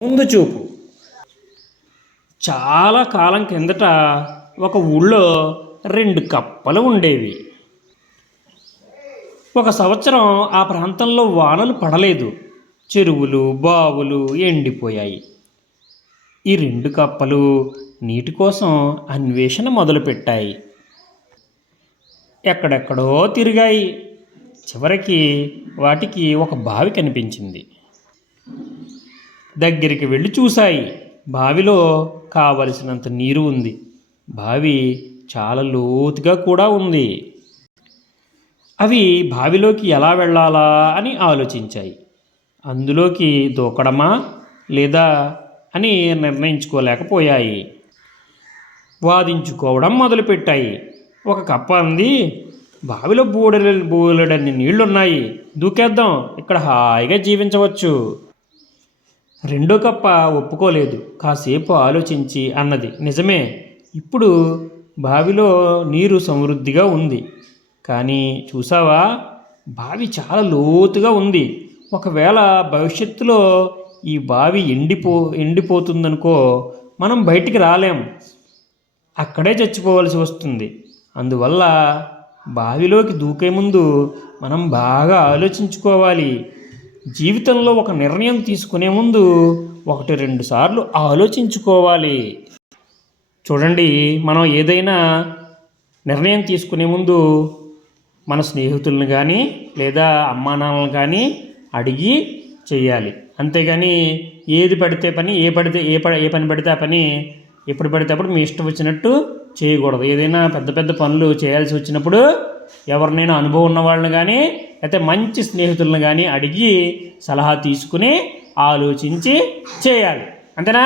ముందు చూపు. చాలా కాలం కిందట ఒక ఊళ్ళో 2 కప్పలు ఉండేవి. ఒక సంవత్సరం ఆ ప్రాంతంలో వానలు పడలేదు. చెరువులు, బావులు ఎండిపోయాయి. ఈ 2 కప్పలు నీటి కోసం అన్వేషణ మొదలుపెట్టాయి. ఎక్కడెక్కడో తిరిగాయి. చివరికి వాటికి ఒక బావి కనిపించింది. దగ్గరికి వెళ్ళి చూశాయి. బావిలో కావలసినంత నీరు ఉంది. బావి చాలా లోతుగా కూడా ఉంది. అవి బావిలోకి ఎలా వెళ్ళాలా అని ఆలోచించాయి. అందులోకి దూకడమా లేదా అని నిర్ణయించుకోలేకపోయాయి. వాదించుకోవడం మొదలుపెట్టాయి. ఒక కప్ప అంది, బావిలో బోలెడన్ని నీళ్లున్నాయి, దూకేద్దాం, ఇక్కడ హాయిగా జీవించవచ్చు. రెండో కప్ప ఒప్పుకోలేదు. కాసేపు ఆలోచించి అన్నది, నిజమే, ఇప్పుడు బావిలో నీరు సమృద్ధిగా ఉంది. కానీ చూసావా, బావి చాలా లోతుగా ఉంది. ఒకవేళ భవిష్యత్తులో ఈ బావి ఎండిపోతుందనుకో, మనం బయటికి రాలేం, అక్కడే చచ్చిపోవలసి వస్తుంది. అందువల్ల బావిలోకి దూకే ముందు మనం బాగా ఆలోచించుకోవాలి. జీవితంలో ఒక నిర్ణయం తీసుకునే ముందు 1-2 సార్లు ఆలోచించుకోవాలి. చూడండి, మనం ఏదైనా నిర్ణయం తీసుకునే ముందు మన స్నేహితులను కానీ లేదా అమ్మానాన్నలను కానీ అడిగి చేయాలి. అంతేగాని ఏది పడితే పని ఏ పని పడితే ఆ పని ఎప్పుడు పడితే అప్పుడు మీ ఇష్టం వచ్చినట్టు చేయకూడదు. ఏదైనా పెద్ద పెద్ద పనులు చేయాల్సి వచ్చినప్పుడు ఎవరినైనా అనుభవం ఉన్న వాళ్ళని కానీ లేకపోతే మంచి స్నేహితులను కానీ అడిగి సలహా తీసుకుని ఆలోచించి చేయాలి. అంతేనా?